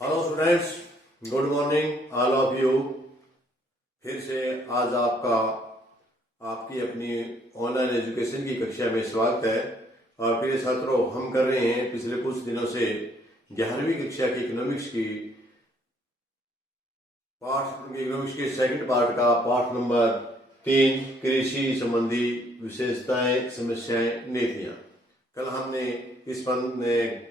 Hello students, good morning all of you. फिर से आज आपकी अपनी ऑनलाइन एजुकेशन की कक्षा में स्वागत है। और प्रिय छात्रों, हम कर रहे हैं पिछले कुछ दिनों से 11वीं कक्षा की इकोनॉमिक्स के सेकंड पार्ट का पाठ नंबर 3, कृषि संबंधी विशेषताएं, समस्याएं, नीतियां। कल हमने इस फंड में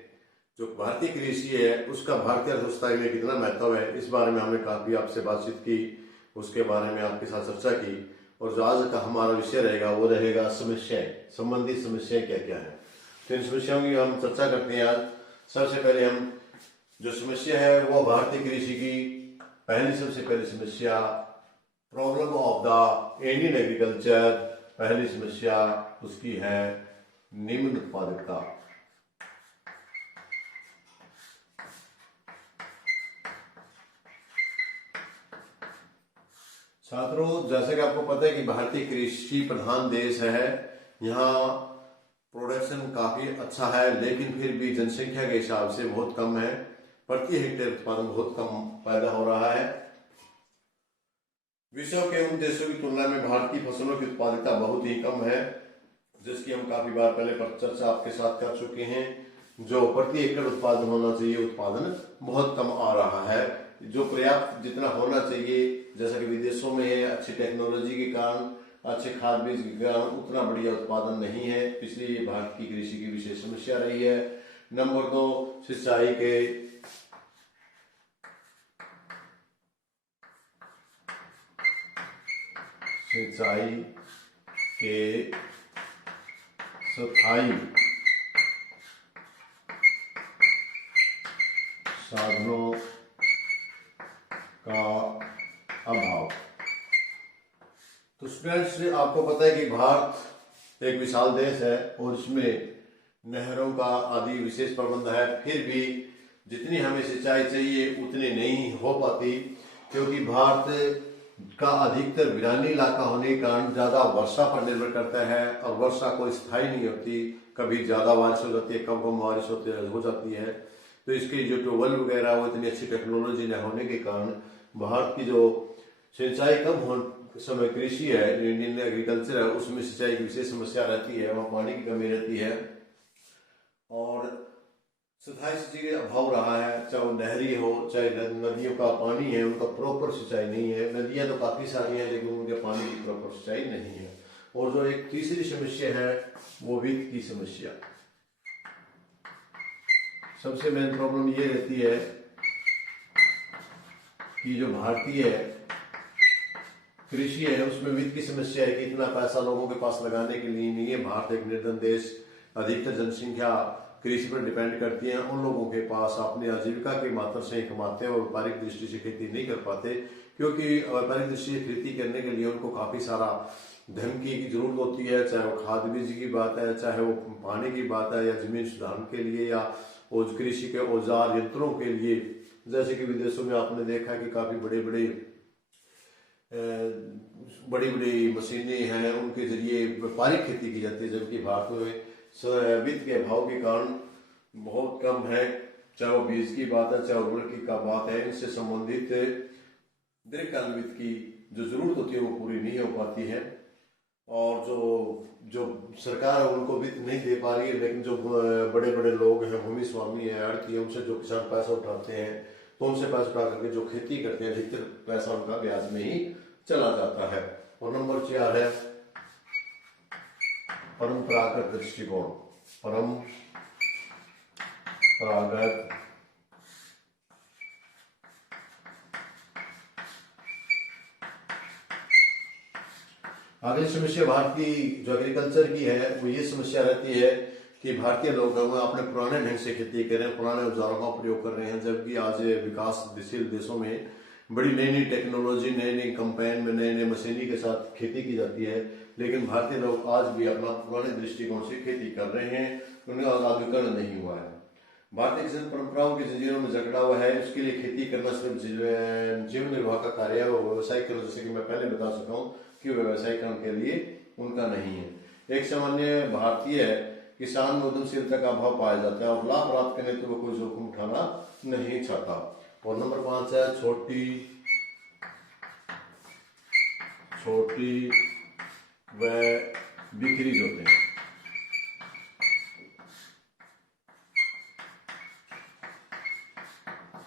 जो भारतीय कृषि है उसका भारतीय अर्थव्यवस्था में कितना महत्व है, इस बारे में हमने काफी आपसे बातचीत की, उसके बारे में आपके साथ चर्चा की। और जो आज का हमारा विषय रहेगा वो रहेगा समस्याएं, संबंधित समस्याएं क्या क्या है। तो इन समस्याओं की हम चर्चा करते हैं आज। सबसे पहले हम जो समस्या है वो भारतीय कृषि की सबसे पहली समस्या, problem of the Indian agriculture. पहली समस्या उसकी है निम्न उत्पादकता। छात्रों, जैसे कि आपको पता है कि भारतीय कृषि प्रधान देश है। यहाँ प्रोडक्शन काफी अच्छा है, लेकिन फिर भी जनसंख्या के हिसाब से बहुत कम है। प्रति हेक्टेयर उत्पादन बहुत कम पैदा हो रहा है। विश्व के उन देशों की तुलना में भारतीय फसलों की उत्पादकता बहुत ही कम है, जिसकी हम काफी बार पहले पर चर्चा आपके साथ कर चुके हैं। जो प्रति एकड़ उत्पादन होना चाहिए, उत्पादन बहुत कम आ रहा है। जो पर्याप्त जितना होना चाहिए, जैसा कि विदेशों में है, अच्छी टेक्नोलॉजी के कारण, अच्छे खाद बीज के कारण उतना बढ़िया उत्पादन नहीं है। इसलिए भारत की कृषि की विशेष समस्या रही है। नंबर 2, सिंचाई के स्थायी साधनों का अभाव। तो स्टूडेंट्स, आपको पता है कि भारत एक विशाल देश है और इसमें नहरों का आदि विशेष प्रबंध है। फिर भी जितनी हमें सिंचाई चाहिए उतनी नहीं हो पाती, क्योंकि भारत का अधिकतर वीरानी इलाका होने के कारण ज्यादा वर्षा पर निर्भर करता है और वर्षा कोई स्थायी नहीं होती। कभी ज्यादा बारिश हो जाती है, कम कम बारिश हो जाती है। तो इसके जो ट्यूबवेल वगैरह वो इतनी अच्छी टेक्नोलॉजी न होने के कारण भारत की जो सिंचाई समय कृषि है, जो इंडियन एग्रीकल्चर है, उसमें सिंचाई की विशेष समस्या रहती है। वहाँ पानी की कमी रहती है और स्थायी सिंचाई का अभाव रहा है। चाहे वो नहरी हो, चाहे नदियों का पानी है, उनका प्रॉपर सिंचाई नहीं है। नदियां तो काफी सारी हैं, लेकिन उनके पानी की प्रॉपर सिंचाई नहीं है। और जो एक तीसरी समस्या है वो वित्त की समस्या। सबसे मेन प्रॉब्लम ये रहती है कि जो भारतीय कृषि है उसमें वित्त की समस्या है कि इतना पैसा लोगों के पास लगाने के लिए नहीं है। भारत एक निर्धन देश, अधिकतर जनसंख्या कृषि पर डिपेंड करती है। उन लोगों के पास अपनी आजीविका के मात्र से कमाते हैं और व्यापारिक दृष्टि से खेती नहीं कर पाते, क्योंकि व्यापारिक दृष्टि से खेती करने के लिए उनको काफी सारा धन की जरूरत होती है। चाहे वो खाद बीज की बात है, चाहे वो पानी की बात है, या जमीन सुधारने के लिए, या कृषि के औजार यंत्रों के लिए। जैसे कि विदेशों में आपने देखा कि काफी बड़ी बड़ी मशीनें हैं, उनके जरिए व्यापारिक खेती की जाती है, जबकि भारत में वित्त के अभाव के कारण बहुत कम है। चाहे वो बीज की बात है, चाहे उर्वरक की का बात है, इनसे संबंधित दीर्घकालीन वित्त की जो जरूरत होती है वो पूरी नहीं हो पाती है। और जो सरकार है उनको वित्त नहीं दे पा रही है, लेकिन जो बड़े बड़े लोग हैं, भूमि स्वामी है, आड़ती है, उनसे जो किसान पैसा उठाते हैं, तो उनसे पैसा उठा करके जो खेती करते हैं, अधिकतर पैसा उनका ब्याज में ही चला जाता है। और नंबर 4 है परंपरागत दृष्टिकोण। परंपरागत अगली समस्या भारतीय जो एग्रीकल्चर की है वो ये समस्या रहती है कि भारतीय लोग अपने पुराने ढंग से खेती कर रहे हैं, पुराने औजारों का प्रयोग कर रहे हैं। जबकि आज विकासशील देशों में बड़ी नई नई टेक्नोलॉजी, नई नई कंपेन में नई नई मशीनरी के साथ खेती की जाती है, लेकिन भारतीय लोग आज भी अपना पुराने दृष्टिकोण से खेती कर रहे हैं, उनका आधुनिकीकरण नहीं हुआ है। भारतीय किसान परंपराओं की जंजीरों में जकड़ा हुआ है। उसके लिए खेती करना सिर्फ जीवन निर्वाह का कार्य है और व्यवसायिकरण, जैसे कि मैं पहले बता चुका हूँ कि व्यवसायीकरण के लिए उनका नहीं है। एक सामान्य भारतीय किसान में उद्यमशीलता का अभाव पाया जाता है और लाभ प्राप्त करने तो वो कोई जोखिम उठाना नहीं चाहता। और नंबर 5 है छोटी व बिखरी जोतें।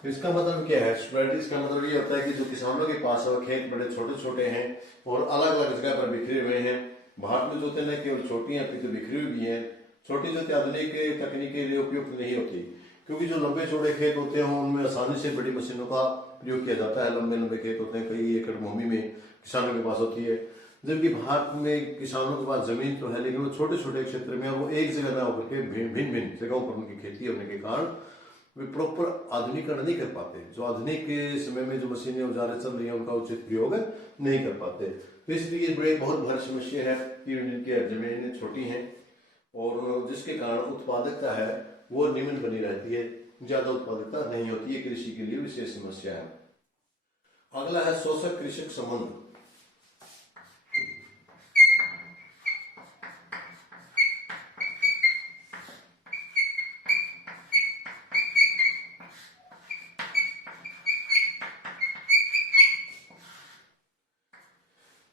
इसका मतलब क्या है स्प्रेड? इसका मतलब ये होता है कि जो किसानों के पास खेत बड़े छोटे छोटे हैं और अलग अलग जगह पर बिखरे हुए हैं। भारत में जोतें न केवल छोटी हैं अपितु बिखरी हुई भी हैं। छोटी जोतें आधुनिक तकनीक के लिए उपयुक्त नहीं होती क्योंकि जो लंबे चौड़े खेत होते हैं उनमें आसानी से बड़ी मशीनों का प्रयोग किया जाता है। लंबे लंबे खेत होते हैं, कई एकड़ भूमि में किसानों के पास होती है, जबकि भारत में किसानों के पास जमीन तो है लेकिन वो छोटे छोटे क्षेत्र में, वो एक जगह न होकर के भिन्न भिन्न जगहों पर उनकी खेती होने के कारण वे प्रॉपर आधुनिकीकरण नहीं कर पाते। जो आधुनिक के समय में जो मशीनें औजारें चल रही हैं उनका उचित प्रयोग नहीं कर पाते। तो इसलिए बड़े बहुत भारी समस्या है कि उनकी जमीनें छोटी हैं और जिसके कारण उत्पादकता है वो निम्न बनी रहती है, ज्यादा उत्पादकता नहीं होती है। कृषि के लिए विशेष समस्या है। अगला है शोषक कृषक संबंध।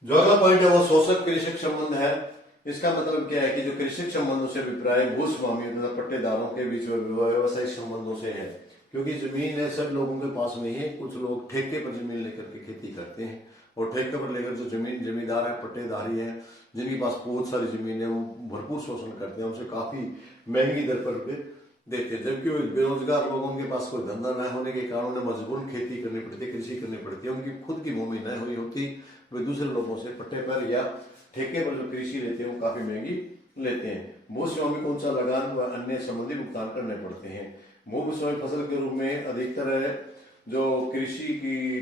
जो अगला पॉइंट है वो शोषक कृषक संबंध है। इसका मतलब क्या है कि जो कृषक संबंधों से अभिप्राय भूस्वामी तथा पट्टेदारों के बीच व्यवसायिक संबंधों से है, क्योंकि जमीन है सब लोगों के पास नहीं है। कुछ लोग ठेके पर जमीन लेकर के खेती करते हैं और ठेके पर लेकर जो जमींदार है, पट्टेदारी है, जिनके पास बहुत सारी जमीन है, वो भरपूर शोषण करते हैं, उनसे काफी महंगी दर पर देते हैं। जबकि बेरोजगार लोगों के पास कोई धंधा न होने के कारण उन्हें मजबूरन खेती करनी पड़ती है, कृषि करनी पड़ती है। उनकी खुद की भूमि न हुई होती, वे दूसरे लोगों से पट्टे पर या ठेके पर जो कृषि लेते हैं वो काफी महंगी लेते हैं। भूस्वामी को ऊंचा लगान व अन्य संबंधी भुगतान करने पड़ते हैं। भूस्वामी फसल के रूप में अधिकतर जो कृषि की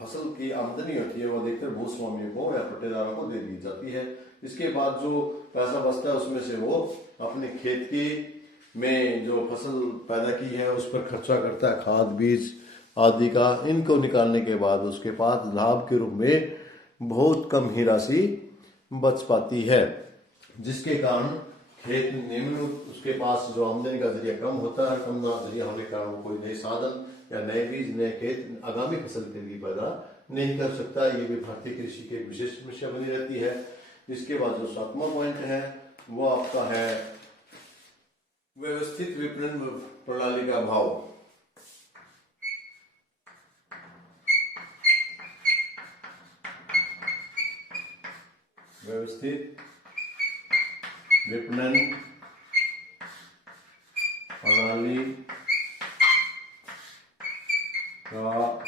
फसल की आमदनी होती है वो अधिकतर भूस्वामियों को या पट्टेदारों को दे दी जाती है। इसके बाद जो पैसा बचता है उसमें से वो अपने खेत की में जो फसल पैदा की है उस पर खर्चा करता है, खाद बीज आदि का। इनको निकालने के बाद उसके पास लाभ के रूप में बहुत कम ही राशि बच पाती है, जिसके कारण खेत निम्न, उसके पास जो आमदनी का जरिया कम होता है। कम जरिया होने के कारण वो कोई नए साधन या नए बीज, नए खेत आगामी फसल के लिए पैदा नहीं कर सकता। ये भी भारतीय कृषि की एक विशेष समस्या बनी रहती है। इसके बाद जो 7वां पॉइंट है वो आपका है व्यवस्थित विपणन प्रणाली का अभाव। व्यवस्थित विपणन प्रणाली का अभाव।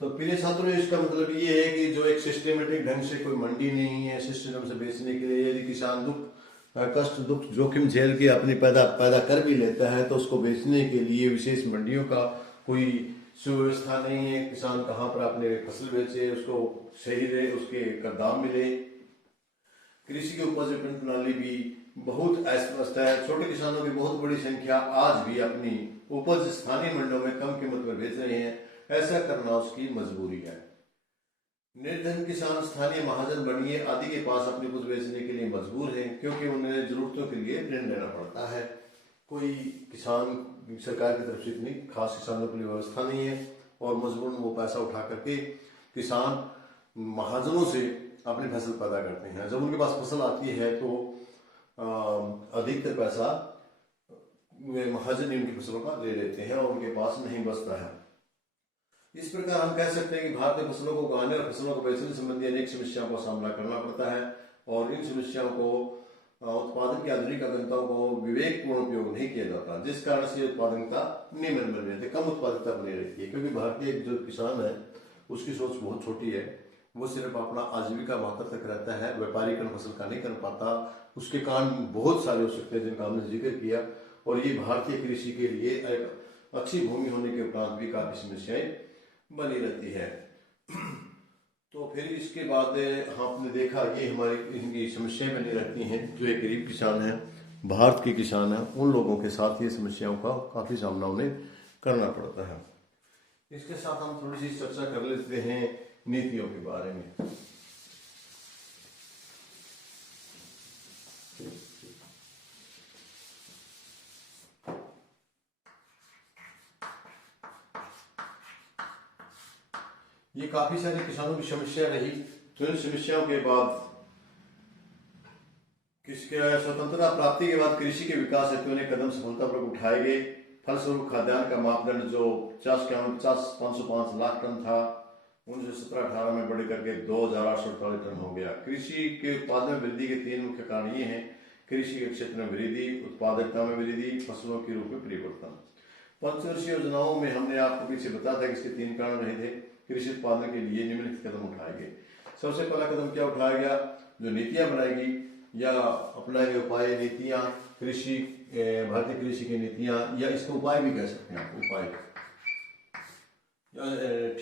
तो प्रिय छात्रों, इसका मतलब ये है कि जो एक सिस्टमेटिक ढंग से कोई मंडी नहीं है सिस्टम से बेचने के लिए, यदि किसान कष्ट दुख जोखिम झेल के अपनी पैदा कर भी लेता है तो उसको बेचने के लिए विशेष मंडियों का कोई सुव्यवस्था नहीं है। किसान कहाँ पर अपने फसल बेचे, उसको सही रहे, उसके दाम मिले। कृषि की उपज विपणन प्रणाली भी बहुत अस्पष्ट है। छोटे किसानों की बहुत बड़ी संख्या आज भी अपनी उपज स्थानीय मंडियों में कम कीमत पर बेच रहे हैं। ऐसा करना उसकी मजबूरी है। निर्धन किसान स्थानीय महाजन बनिए आदि के पास अपनी उपज बेचने के लिए मजबूर हैं, क्योंकि उन्हें जरूरतों के लिए ऋण लेना पड़ता है। कोई किसान सरकार की तरफ से इतनी खास किसानों के लिए व्यवस्था नहीं है और मजबूरन वो पैसा उठा करके किसान महाजनों से अपनी फसल पैदा करते हैं। जब उनके पास फसल आती है तो अधिकतर पैसा वे महाजन ही उनकी फसलों का ले लेते हैं और उनके पास नहीं बचता है। इस प्रकार हम कह सकते हैं कि भारतीय फसलों को उगाने और फसलों को बेचने संबंधी अनेक समस्याओं का सामना करना पड़ता है और इन समस्याओं को उत्पादन की आधुनिक अभियंताओं को विवेकपूर्ण उपयोग नहीं किया जाता, जिस कारण से उत्पादकता निम्न बनी रहती है, कम उत्पादकता बनी रहती है। क्योंकि भारतीय जो किसान है उसकी सोच बहुत छोटी है, वो सिर्फ अपना आजीविका मात्र तक रहता है, व्यापारीकरण फसल का नहीं कर पाता। उसके कारण बहुत सारे हो सकते हैं जिनका हमने जिक्र किया और ये भारतीय कृषि के लिए एक अच्छी भूमि होने के उपरांत भी काफी समस्याएं बनी रहती है। तो फिर इसके बाद आपने देखा ये हमारी इनकी समस्याएं बनी रहती हैं। जो एक गरीब किसान है, भारत के किसान है, उन लोगों के साथ ये समस्याओं का काफी सामना उन्हें करना पड़ता है। इसके साथ हम थोड़ी सी चर्चा कर लेते हैं नीतियों के बारे में। ये काफी सारे किसानों की समस्या रही। तो इन समस्याओं के बाद किसके स्वतंत्रता प्राप्ति के बाद कृषि के विकास हेतु अनेक कदम सफलतापूर्वक उठाए गए। फलस्वरूप खाद्यान्न का मापदंड जो 505 लाख टन था 1917-18 में बढ़ करके 2848 टन हो गया। कृषि के उत्पादन में वृद्धि के तीन मुख्य कारण ये हैं: कृषि के क्षेत्र में वृद्धि, उत्पादकता में वृद्धि, फसलों के रूप में परिवर्तन। पंचवर्षीय योजनाओं में हमने आपको पीछे बताया था कि इसके तीन कारण रहे थे। कृषि उत्पादन के लिए निम्नलिखित कदम उठाए गए। सबसे पहला कदम क्या उठाया गया? जो नीतियां बनाएगी या अपनाए गए उपाय, नीतियां, कृषि भारतीय कृषि की नीतियां, या इसको उपाय भी कह सकते हैं आप, उपाय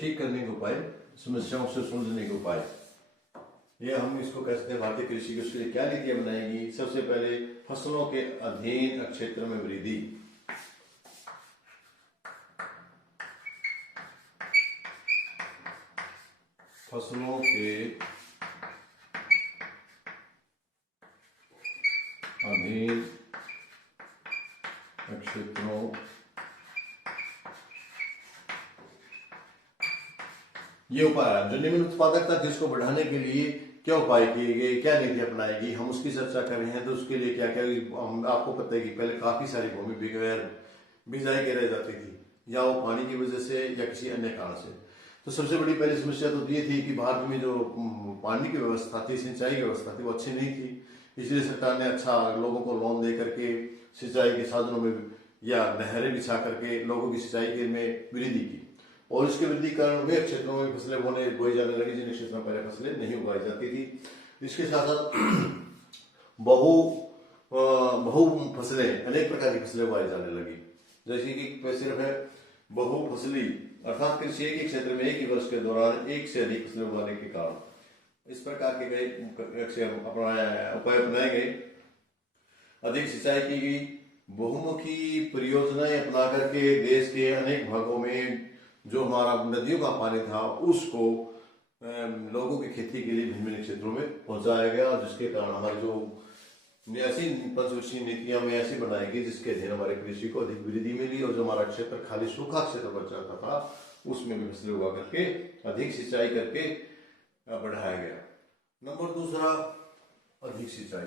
ठीक करने के उपाय, समस्याओं से सुलझने के उपाय, ये हम इसको कह सकते हैं भारतीय कृषि की। उसके लिए क्या नीतियां बनाएगी? सबसे पहले फसलों के अधीन क्षेत्र में वृद्धि। फसलों के अधीन क्षेत्रों ये उपाय जो निम्न उत्पादकता थी उसको बढ़ाने के लिए क्या उपाय किए गए, क्या नीति अपनाएगी, हम उसकी चर्चा कर रहे हैं। तो उसके लिए क्या क्या, आपको पता है कि पहले काफी सारी भूमि बगैर बिजाई के रह जाती थी, या वो पानी की वजह से या किसी अन्य कारण से। तो सबसे बड़ी पहली समस्या तो ये थी कि भारत में जो पानी की व्यवस्था थी, सिंचाई की व्यवस्था थी, वो अच्छी नहीं थी। इसलिए सरकार ने अच्छा लोगों को लोन दे करके सिंचाई के साधनों में या नहरें बिछा करके लोगों की सिंचाई के में वृद्धि की, और इसके वृद्धि के कारण वे क्षेत्रों में फसलें बोई जाने लगी जिन क्षेत्रों में पहले फसलें नहीं उगाई जाती थी। इसके साथ साथ बहु फसलें, अनेक प्रकार की फसलें उगाई जाने लगी, जैसे कि सिर्फ है बहु फसली, अर्थात कृषि एक ही क्षेत्र में एक ही वर्ष के दौरान एक से अधिक फसलें उगाने के कारण इस प्रकार के कई उपाय अपनाए गए। अधिक सिंचाई की गई, बहुमुखी परियोजनाएं अपना करके देश के अनेक भागों में जो हमारा नदियों का पानी था उसको लोगों की खेती के लिए भिन्न भिन्न क्षेत्रों में पहुंचाया गया, जिसके कारण हमारी जो ऐसी पंचवर्षीय नीतियां में ऐसी बनाएगी जिसके अधीन हमारे कृषि को अधिक वृद्धि मिली, और जो हमारा क्षेत्र खाली सूखा क्षेत्र बच जाता था उसमें भी फसलें उगा करके अधिक सिंचाई करके बढ़ाया गया। नंबर दूसरा, अधिक सिंचाई।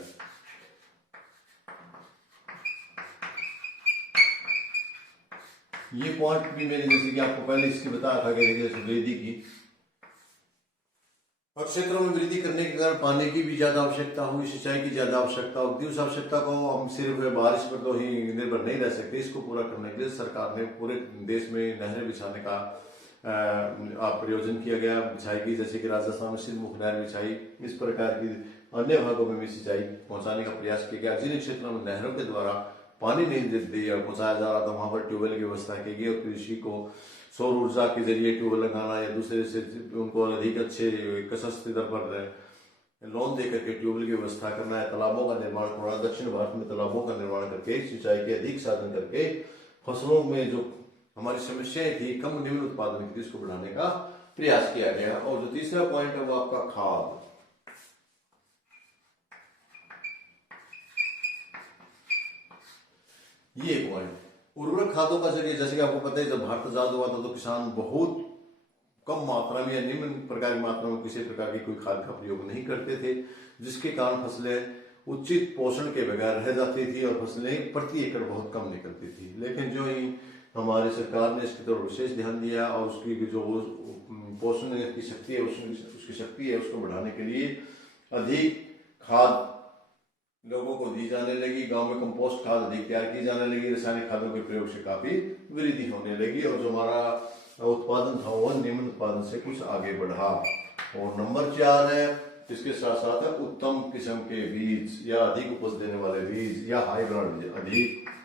ये पॉइंट भी मैंने जैसे कि आपको पहले इसकी बताया था कि वृद्धि की, और क्षेत्रों में वृद्धि करने के कारण पानी की भी ज्यादा आवश्यकता हुई, सिंचाई की ज्यादा आवश्यकता होती है। उस आवश्यकता को हम सिर्फ बारिश पर तो ही निर्भर नहीं रह सकते। इसको पूरा करने के लिए सरकार ने पूरे देश में नहरें बिछाने का प्रयोजन किया गया, बिछाई गई, जैसे कि राजस्थान में सिरमुख नहर बिछाई। इस प्रकार की अन्य भागों में भी सिंचाई पहुंचाने का प्रयास किया गया। जिन क्षेत्रों में नहरों के द्वारा पानी नहीं पहुंचाया जा रहा था वहां पर ट्यूबवेल की व्यवस्था की गई, और कृषि को सौर ऊर्जा के जरिए ट्यूबवेल लगाना या दूसरे से उनको अधिक अच्छे सस्ती दर पर लोन दे करके ट्यूबवेल की व्यवस्था करना है, तालाबों का निर्माण करना, दक्षिण भारत में तालाबों का निर्माण करके सिंचाई के अधिक साधन करके फसलों में जो हमारी समस्याएं थी कम निम्न उत्पादन की, इसको बढ़ाने का प्रयास किया गया। और जो तीसरा पॉइंट है वो आपका खाद। ये पॉइंट उर्वरक खादों का जरिए, जैसे कि आपको पता है जब भारत आजाद हुआ था तो किसान बहुत कम मात्रा में या निम्न प्रकार की मात्रा में किसी प्रकार की कोई खाद का प्रयोग नहीं करते थे, जिसके कारण फसलें उचित पोषण के बगैर रह जाती थी और फसलें प्रति एकड़ बहुत कम निकलती थी। लेकिन जो ही हमारी सरकार ने इसकी तरफ विशेष ध्यान दिया और उसकी जो पोषण की शक्ति है उसकी शक्ति है उसको बढ़ाने के लिए अधिक खाद लोगों को दी जाने लगी। गांव में कंपोस्ट खाद अधिक तैयार की जाने लगी, रासायनिक खादों के प्रयोग से काफी वृद्धि होने लगी, और जो हमारा उत्पादन था वो निम्न उत्पादन से कुछ आगे बढ़ा। और नंबर 4 है, इसके साथ साथ है उत्तम किस्म के बीज या अधिक उपज देने वाले बीज या हाइब्रिड बीज। अधिक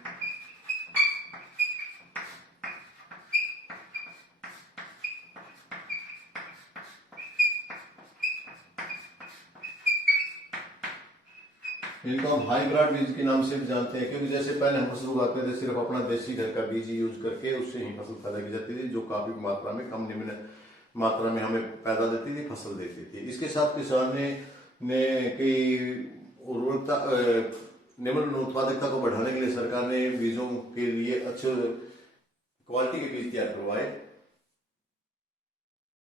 इनको हम हाइब्रिड बीज के नाम से भी जानते हैं, क्योंकि जैसे पहले हम फसल उगाते थे सिर्फ अपना देसी घर का बीज यूज करके उससे ही फसल पैदा की जाती थी, जो काफी मात्रा में कम निम्न मात्रा में हमें पैदा देती थी, फसल देती थी। इसके साथ किसान ने कई उर्वरकता निम्न उत्पादकता को बढ़ाने के लिए सरकार ने बीजों के लिए अच्छे क्वालिटी के बीज तैयार करवाए,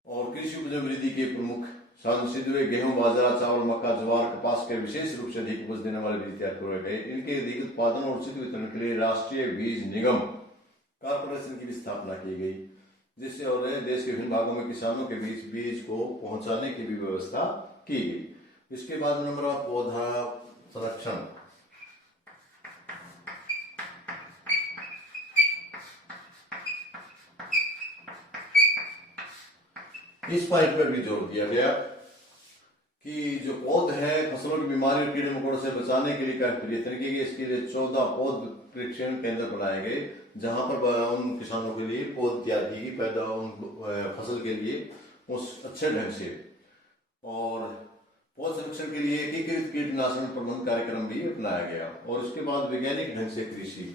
और और कृषि उपज में वृद्धि के प्रमुख साधन सिद्ध हुए। गेहूं, बाजरा, चावल, मक्का, ज्वार, कपास के विशेष रूप से अधिक उपज देने वाले बीज तैयार किए गए। इनके अधिक उत्पादन और उचित वितरण के लिए राष्ट्रीय बीज निगम कॉर्पोरेशन की भी स्थापना की गई, जिससे और देश के विभिन्न भागों में किसानों के बीच बीज को पहुंचाने की भी व्यवस्था की गई। इसके बाद नंबर ऑफ पौधा संरक्षण। इस पॉइंट पर भी जोर दिया गया कि जो पौध है फसलों की बीमारी और कीड़े मकोड़ों से बचाने के लिए काफी प्रयत्न किए गए। इसके लिए 14 पौध परीक्षण केंद्र बनाए गए, जहां पर उन किसानों के लिए पौध तैयार की गई पैदा उन फसल के लिए उस अच्छे ढंग से। और पौध संरक्षण के लिए एकीकृत कीटनाशक प्रबंधन कार्यक्रम भी अपनाया गया। और उसके बाद वैज्ञानिक ढंग से कृषि।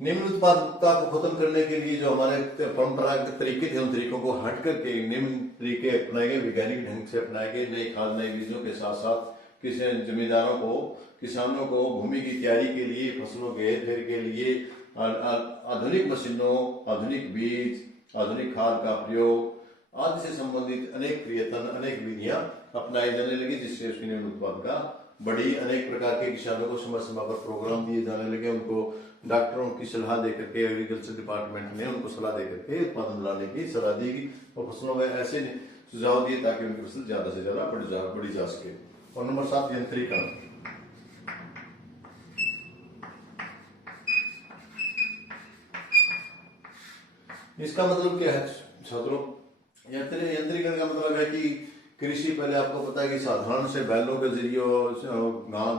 निम्न उत्पादकता को खत्म करने के लिए जो हमारे परंपरागत तरीके थे, उन तरीकों को हट करके निम्न तरीके अपनाए गए, वैज्ञानिक ढंग से अपनाए गए। नई खाद, नए बीजों के साथ साथ जमींदारों को, किसानों को भूमि की तैयारी के लिए, फसलों के हेरफेर के लिए आधुनिक मशीनों, आधुनिक बीज, आधुनिक खाद का प्रयोग आदि से संबंधित अनेक प्रयत्न, अनेक विधियां अपनाई जाने लगी, जिससे उसकी निम्न उत्पादकता बढ़ी। अनेक प्रकार के किसानों को समय समय पर प्रोग्राम दिए जाने लगे, उनको डॉक्टरों की सलाह देकर के, एग्रीकल्चर डिपार्टमेंट ने उनको सलाह देकर के उत्पादन बढ़ाने की सलाह दी गई और फसलों में ऐसे सुझाव दिए ताकि उनकी फसल ज्यादा से ज्यादा बढ़ी जा सके। और नंबर 7 यंत्रीकरण। इसका मतलब क्या है छात्रों? यंत्रीकरण का मतलब है कि कृषि, पहले आपको पता है कि साधारण से बैलों के जरिए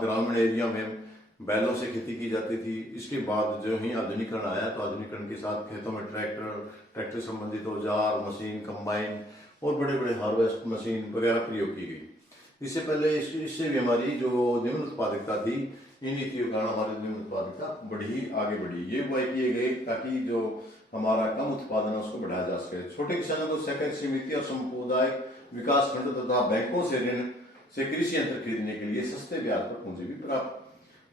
ग्रामीण एरिया में बैलों से खेती की जाती थी। इसके बाद जो ही आधुनिकरण आया, तो आधुनिकरण के साथ खेतों में ट्रैक्टर संबंधित औजार, मशीन, कंबाइन और बड़े बड़े हार्वेस्ट मशीन वगैरह प्रयोग की गई। इससे पहले इससे भी हमारी जो निम्न उत्पादकता थी, इन नीतियों के कारण हमारी निम्न उत्पादकता आगे बढ़ी। ये उपाय किए गए ताकि जो हमारा कम उत्पादन है उसको बढ़ाया जा सके। छोटे किसानों को सहकारी समिति और सामुदायिक विकास खंड तथा बैंकों से ऋण से कृषि यंत्र खरीदने के लिए सस्ते ब्याज पर पूंजी भी प्राप्त।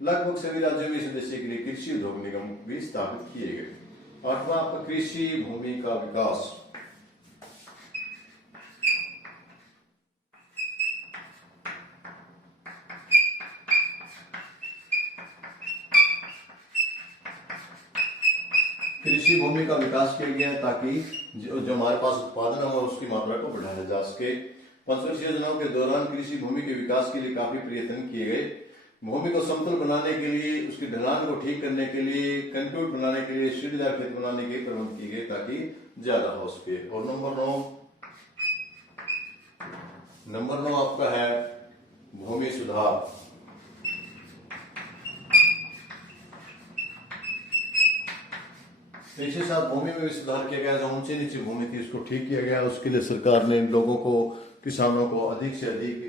लगभग सभी राज्यों में सदस्य के लिए कृषि उद्योग निगम भी स्थापित किए गए। 8वां आपका कृषि भूमि का विकास। कृषि भूमि का विकास किया गया ताकि जो हमारे पास उत्पादन है उसकी मात्रा को बढ़ाया जा सके। पंचवर्षीय योजनाओं के दौरान कृषि भूमि के विकास के लिए काफी प्रयत्न किए गए। भूमि को समतल बनाने के लिए, उसके ढलान को ठीक करने के लिए, कंक्रीट बनाने के लिए, सीढ़ीदार खेत बनाने के प्रबंध किए गए ताकि ज्यादा हो सके। और नंबर 9 आपका है भूमि सुधार। इसके साथ भूमि में भी सुधार किया गया। जो ऊंची नीची भूमि थी उसको ठीक किया गया। उसके लिए सरकार ने लोगों को, किसानों को अधिक से अधिक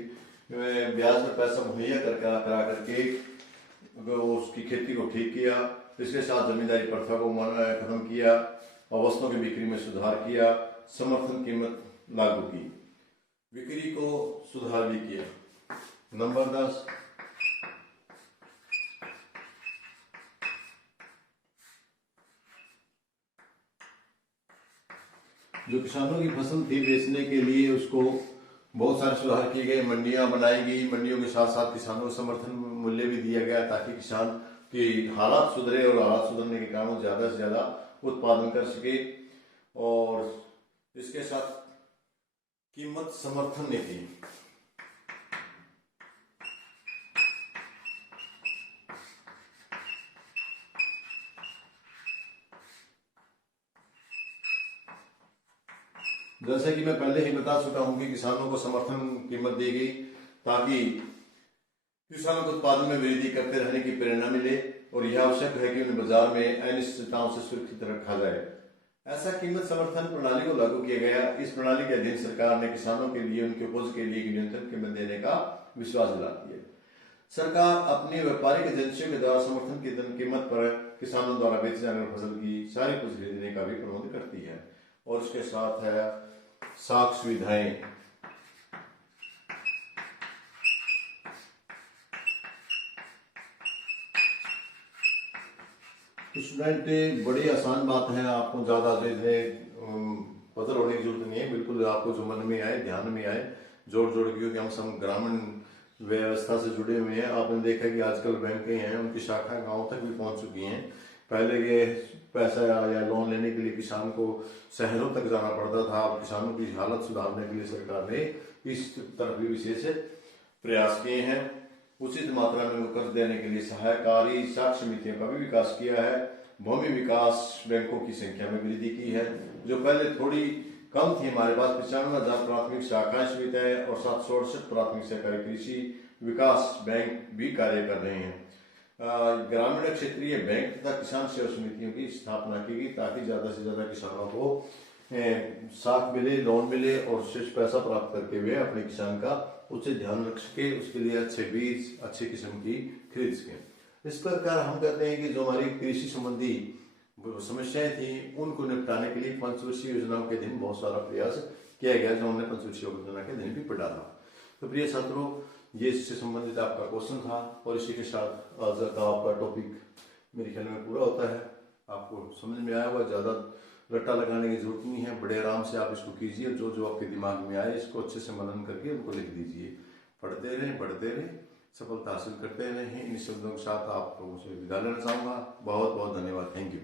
ब्याज पर पैसा मुहैया करा करके उसकी खेती को ठीक किया। इसके साथ जमींदारी प्रथा को खत्म किया और वस्तुओं की बिक्री में सुधार किया। समर्थन कीमत लागू की, बिक्री को सुधार भी किया। नंबर 10 जो किसानों की फसल थी बेचने के लिए उसको बहुत सारे सुधार किए गए। मंडियां बनाई गई, मंडियों के साथ साथ किसानों को समर्थन मूल्य भी दिया गया ताकि किसान की हालात सुधरे और हालात सुधरने के कारण ज्यादा से ज्यादा उत्पादन कर सके। और इसके साथ कीमत समर्थन नीति। जैसे कि मैं पहले ही बता चुका हूं कि किसानों को समर्थन कीमत दी गई ताकि किसानों को उत्पादन में वृद्धि करते रहने की प्रेरणा मिले और यह आवश्यक है कि उन्हें बाजार में अनिश्चितताओं से सुरक्षित रखा जाए। ऐसा कीमत समर्थन प्रणाली को लागू किया गया। इस प्रणाली के अधीन सरकार ने किसानों के लिए उनके उपज के लिए न्यूनतम कीमत देने का विश्वास दिलाती है। सरकार अपनी व्यापारिक एजेंसियों के द्वारा समर्थन की कीमत पर किसानों द्वारा बेचे जाने वाली फसल की सारी उपज खरीदने का भी प्रबंध करती है। और उसके साथ है साख सुविधाएं। तो स्टूडेंट बड़ी आसान बात है, आपको ज़्यादा पता होने की जरूरत नहीं है, बिल्कुल आपको जो मन में आए, ध्यान में आए, जोड़ जोड़ के, क्योंकि हम सब ग्रामीण व्यवस्था से जुड़े हुए हैं। आपने देखा कि आजकल बैंकें हैं, उनकी शाखाएं गांव तक भी पहुंच चुकी हैं। पहले ये पैसा या लोन लेने के लिए किसान को शहरों तक जाना पड़ता था। अब किसानों की हालत सुधारने के लिए सरकार ने इस तरफ भी विशेष प्रयास किए हैं। उचित मात्रा में उनको कर्ज देने के लिए सहकारी साख समितियों का भी विकास किया है। भूमि विकास बैंकों की संख्या में वृद्धि की है, जो पहले थोड़ी कम थी। हमारे पास 95,000 प्राथमिक शाखाएं समितियां और 768 प्राथमिक सहकारी कृषि विकास बैंक भी कार्य कर रहे हैं। ग्रामीण क्षेत्रीय बैंक तथा किसान सेवा समितियों की स्थापना की गई, ताकि ज्यादा से ज्यादा किसानों को साख मिले, लोन मिले और शेष पैसा प्राप्त करके वे अपने किसान का उचित ध्यान रख सके, उसके लिए अच्छे बीज, अच्छे किस्म की खरीद सके। इस प्रकार हम कहते हैं कि जो हमारी कृषि संबंधी समस्याएं थी, उनको निपटाने के लिए पंचवर्षीय योजनाओं के दिन बहुत सारा प्रयास किया गया, जो हमने पंचवर्षीय योजना के दिन भी पढ़ा था। तो प्रिय छात्रों, ये इससे संबंधित आपका क्वेश्चन था, और इसी के साथ आज का आपका टॉपिक मेरे ख्याल में पूरा होता है। आपको समझ में आया होगा, ज़्यादा रट्टा लगाने की जरूरत नहीं है, बड़े आराम से आप इसको कीजिए। जो जो आपके दिमाग में आए, इसको अच्छे से मनन करके उनको लिख दीजिए। पढ़ते रहें, बढ़ते रहें, सफलता हासिल करते रहें। इन शब्दों के साथ आप लोगों से विदा लेना चाहूँगा। बहुत बहुत धन्यवाद। Thank you.